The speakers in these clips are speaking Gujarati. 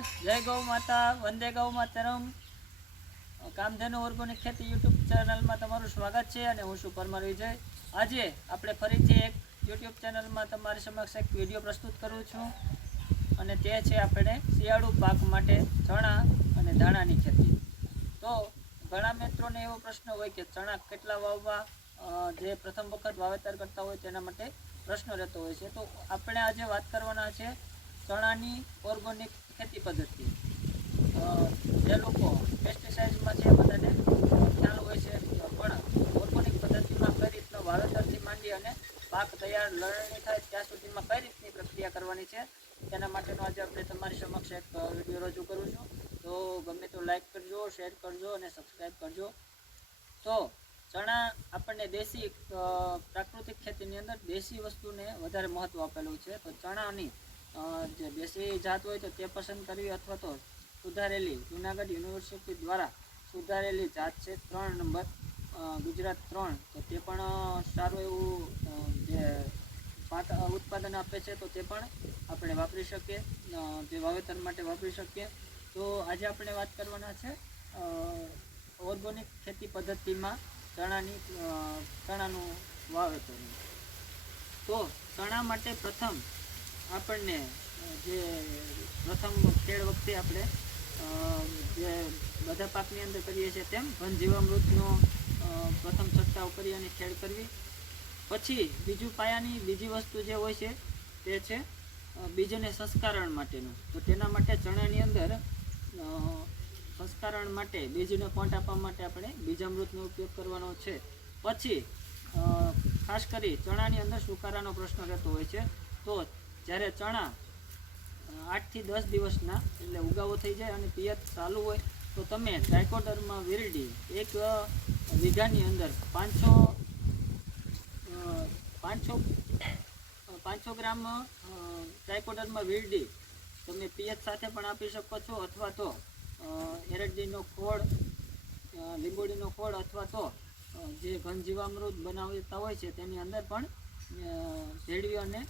જય ગૌ માતા, વંદે ગૌ માતરમ. કામધેનુ ઓર્ગોનિક ખેતી યુટ્યુબ ચેનલમાં તમારું સ્વાગત છે અને હું છું પરમાર વિજય. આજે આપણે ફરીથી એક યુટ્યુબ ચેનલમાં તમારી સમક્ષ એક વીડિયો પ્રસ્તુત કરું છું અને તે છે આપણે શિયાળુ પાક માટે ચણા અને ધાણાની ખેતી. તો ઘણા મિત્રોને એવો પ્રશ્ન હોય કે ચણા કેટલા વાવવા જે પ્રથમ વખત વાવેતર કરતા હોય તેના માટે પ્રશ્ન રહેતો હોય છે. તો આપણે આજે વાત કરવાના છે ચણાની ઓર્ગોનિક ખેતી પદ્ધતિ. જે લોકો પેસ્ટિસાઇડમાં છે બધાને ખ્યાલ હોય છે, પણ ઓર્ગોનિક પદ્ધતિમાં કઈ રીતનો વાવેતરથી માંડી અને પાક તૈયાર લણણી થાય ત્યાં સુધીમાં કઈ રીતની પ્રક્રિયા કરવાની છે, તેના માટેનો આજે આપણે તમારી સમક્ષ એક વીડિયો રજૂ કરું છું. તો ગમે તો લાઈક કરજો શેર કરજો અને સબસ્ક્રાઈબ કરજો. તો ચણા આપણને દેશી પ્રાકૃતિક ખેતીની અંદર દેશી વસ્તુને વધારે મહત્ત્વ આપેલું છે. તો ચણાની જે દેશી જાત હોય તો તે પસંદ કરવી અથવા તો સુધારેલી જુનાગઢ યુનિવર્સિટી દ્વારા સુધારેલી જાત છે ત્રણ નંબર ગુજરાત ત્રણ. તો તે પણ સારું એવું જે પાક ઉત્પાદન આપે છે તો તે પણ આપણે વાપરી શકીએ જે વાવેતર માટે વાપરી શકીએ. તો આજે આપણે વાત કરવાના છે ઓર્ગોનિક ખેતી પદ્ધતિમાં ચણાની ચણાનું વાવેતર. તો ચણા માટે પ્રથમ આપણને, જે પ્રથમ ખેડ વખતે આપણે જે બધા પાકની અંદર કરીએ છીએ તેમ ઘન જીવામૃતનો પ્રથમ છંટકાવ કરી અને ખેડ કરવી. પછી બીજું પાયાની બીજી વસ્તુ જે હોય છે, તે છે બીજને સંસ્કારણ માટેનું. તો તેના માટે ચણાની અંદર સંસ્કારણ માટે બીજને પોન્ટ આપવા માટે આપણે બીજામૃતનો ઉપયોગ કરવાનો છે. પછી ખાસ કરી ચણાની અંદર સુકારાનો પ્રશ્ન રહેતો હોય છે, તો જ્યારે ચણા આઠથી દસ દિવસના એટલે ઉગાવો થઈ જાય અને પિયત ચાલુ હોય, તો તમે ટ્રાયકોડરમાં વિરડી એક વીઘાની અંદર પાંચસો પાંચસો પાંચસો ગ્રામ ટ્રાયકોડરમાં વિરડી તમે પિયત સાથે પણ આપી શકો છો અથવા તો એરડીનો ખોળ લીંબોડીનો ખોળ અથવા તો જે ઘનજીવામૃત બનાવતા હોય છે તેની અંદર પણ ભેળવી અને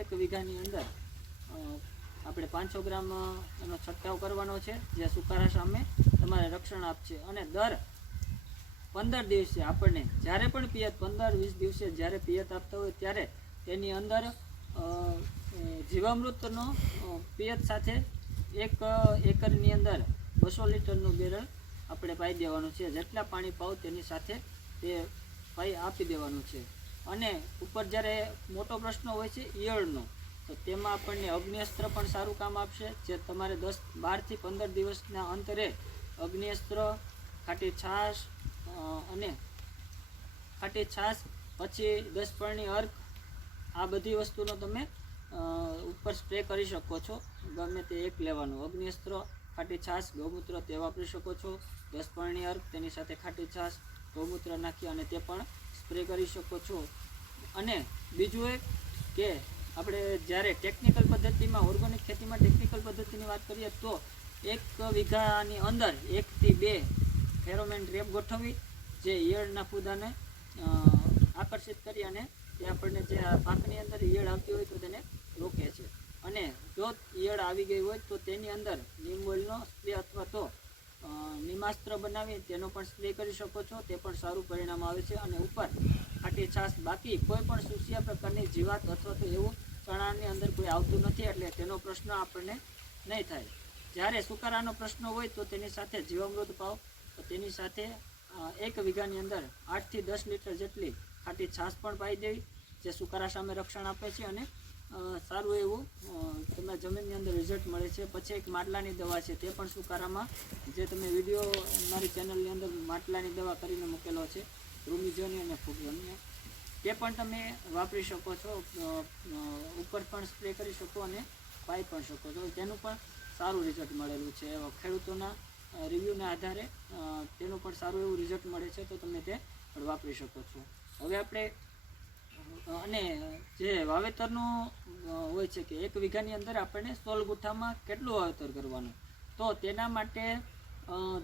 એક વીઘાની અંદર આપણે પાંચસો ગ્રામ એનો છંટકાવ કરવાનો છે, જે સુકારા સામે તમારે રક્ષણ આપશે. અને દર પંદર દિવસે આપણને જ્યારે પણ પિયત, પંદર વીસ દિવસે જ્યારે પિયત આપતા હોય ત્યારે તેની અંદર જીવામૃતનો પિયત સાથે એક એકરની અંદર બસો લીટરનું બેરલ આપણે પાઈ દેવાનું છે. જેટલા પાણી પાવ તેની સાથે તે પાઈ આપી દેવાનું છે. અને ઉપર જ્યારે મોટો પ્રશ્ન હોય છે, ઈયળનો, તો તેમાં આપણને અગ્નિઅસ્ત્ર પણ સારું કામ આપશે. જે તમારે દસ, બારથી પંદર દિવસના અંતરે અગ્નિઅસ્ત્ર, ખાટી છાશ અને ખાટી છાશ, પછી દસ પરણી અર્ક, આ બધી વસ્તુનો તમે ઉપર સ્પ્રે કરી શકો છો. ગમે તે એક લેવાનું. અગ્નિઅસ્ત્ર, ખાટી છાશ, ગૌમૂત્ર તે વાપરી શકો છો. દસ પરણી અર્ક, તેની સાથે ખાટી છાશ ગૌમૂત્ર નાખી અને તે પણ સ્પ્રે કરી શકો છો. અને બીજું એક કે આપણે જ્યારે ટેકનિકલ પદ્ધતિમાં ઓર્ગોનિક ખેતીમાં ટેકનિકલ પદ્ધતિની વાત કરીએ તો એક વીઘાની અંદર એકથી બે ફેરોમેન ટ્રેપ ગોઠવવી, જે ઈયળના ફૂદાને આકર્ષિત કરી અને તે આપણને જે પાકની અંદર ઈયળ આવતી હોય તો તેને રોકે છે. અને જો ઈયળ આવી ગઈ હોય તો તેની અંદર નીમ ઓઇલનો સ્પ્રે અથવા તો નિમાસ્ત્ર બનાવી તેનો પણ સ્પ્રે કરી શકો છો. તે પણ સારું પરિણામ આવે છે. અને ઉપર ખાટી છાશ બાકી કોઈ પણ સુસિયા પ્રકારની જીવાત અથવા તો એવું ચણાની અંદર કોઈ આવતું નથી એટલે તેનો પ્રશ્ન આપણને નહીં થાય. જ્યારે સુકારાનો પ્રશ્ન હોય તો તેની સાથે જીવામૃત પાવ, તો તેની સાથે એક વીઘાની અંદર આઠથી દસ લીટર જેટલી ખાટી છાશ પણ પાઈ દેવી, જે સુકારા સામે રક્ષણ આપે છે અને સારું એવું અ, જમીનની અંદર રિઝલ્ટ મળે છે. પછી એક માટલાની દવા છે તે પણ સુકારામાં જે તમે વીડિયો મારી ચેનલની અંદર માટલાની દવા કરીને મૂકેલો છે. રૂમિઝોની અને ફૂગવની તે પણ તમે વાપરી શકો છો. ઉપર પણ સ્પ્રે કરી શકો અને પાઈ પણ શકો છો. તેનું પણ સારું રિઝલ્ટ મળેલું છે. ખેડૂતોના રિવ્યૂના આધારે તેનું પણ સારું એવું રિઝલ્ટ મળે છે તો તમે તે વાપરી શકો છો. હવે આપણે અને જે વાવેતરનું હોય છે કે એક વીઘાની અંદર આપણે સોળ ગુઠ્ઠામાં કેટલું વાવેતર કરવાનું? તો તેના માટે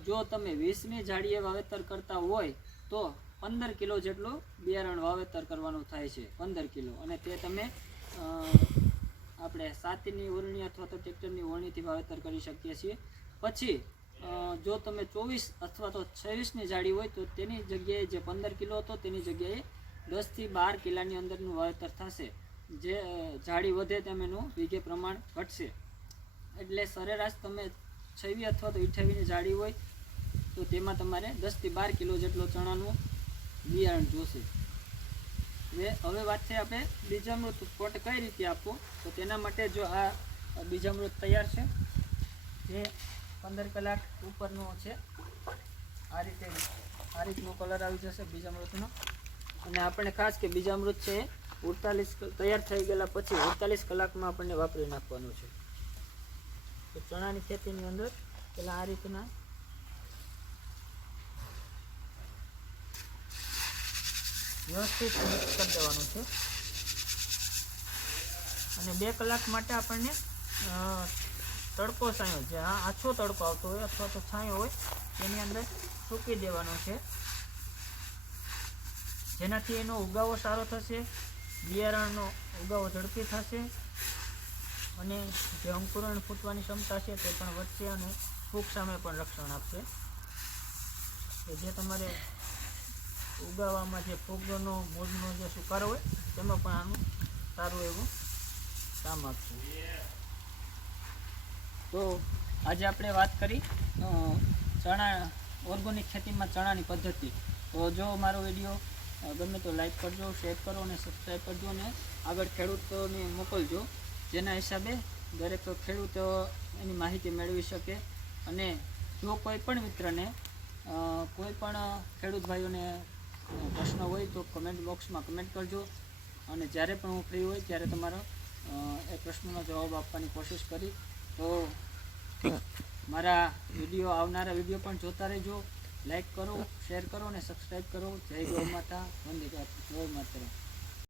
જો તમે વીસની જાડીએ વાવેતર કરતા હોય, તો પંદર કિલો જેટલું બિયારણ વાવેતર કરવાનું થાય છે, પંદર કિલો. અને તે તમે આપણે સાતીની ઓરણી અથવા તો ટ્રેક્ટરની ઓરણીથી વાવેતર કરી શકીએ છીએ. પછી જો તમે ચોવીસ અથવા તો છવ્વીસની જાડી હોય, તો તેની જગ્યાએ જે પંદર કિલો હતો, તેની જગ્યાએ દસથી બાર કિલાની અંદરનું વાવેતર થશે. જે જાળી વધે તેમ એનું વીઘે પ્રમાણ ઘટશે. એટલે સરેરાશ તમે છવી અથવા તો અઠ્યાવીસની જાડી હોય, તો તેમાં તમારે દસથી બાર કિલો જેટલો ચણાનું બિયારણ જોશે. હવે હવે વાત છે આપણે બીજામૃત પોટ કઈ રીતે આપવું? તો તેના માટે જો આ બીજામૃત તૈયાર છે, જે પંદર કલાક ઉપરનો છે. આ રીતે, આ રીતનો કલર આવી જશે બીજામૃતનો. અને આપણે ખાસ કે બીજામૃત છે ઉડતાલીસ તૈયાર થઈ ગયેલા પછી ઉડતાલીસ કલાકમાં આપણને વાપરી નાખવાનું છે. તો ચણાની ખેતીની અંદર પેલા આ રીતના વ્યવસ્થિત મિક્સ કરી દેવાનું છે. અને બે કલાક માટે આપણને તડકો છાંયો જે આછો તડકો આવતો હોય અથવા તો છાંયો હોય તેની અંદર સૂકી દેવાનો છે. જેનાથી એનો ઉગાવો સારો થશે, બિયારણનો ઉગાવો ઝડપી થશે અને જે અંકુરણ ફૂટવાની ક્ષમતા છે તે પણ વધશે અને ફૂગ સામે પણ રક્ષણ આપશે. કે જે તમારે ઉગાવવામાં જે ફૂગનો મૂળનો જે સુકારો હોય, તેમાં પણ આનું સારું એવું કામ આપશે. તો આજે આપણે વાત કરી ચણા, ઓર્ગોનિક ખેતીમાં ચણાની પદ્ધતિ. તો જો મારો વીડિયો ગમે તો લાઇક કરજો શેર કરો અને સબસ્ક્રાઈબ કરજો અને આગળ ખેડૂતોને મોકલજો. જેના હિસાબે દરેક ખેડૂતો એની માહિતી મેળવી શકે અને જો કોઈ પણ મિત્રને કોઈ પણ ખેડૂત ભાઈઓને પ્રશ્ન હોય તો કમેન્ટ બોક્સમાં કમેન્ટ કરજો. અને જ્યારે પણ હું ફ્રી હોય ત્યારે તમારો એ પ્રશ્નનો જવાબ આપવાની કોશિશ કરી. તો મારા વીડિયો આવનારા વીડિયો પણ જોતા રહેજો. લાઈક કરો શેર કરો અને સબસ્ક્રાઈબ કરો. જય ગૌ માતા. વંદે ગા- માતરમ.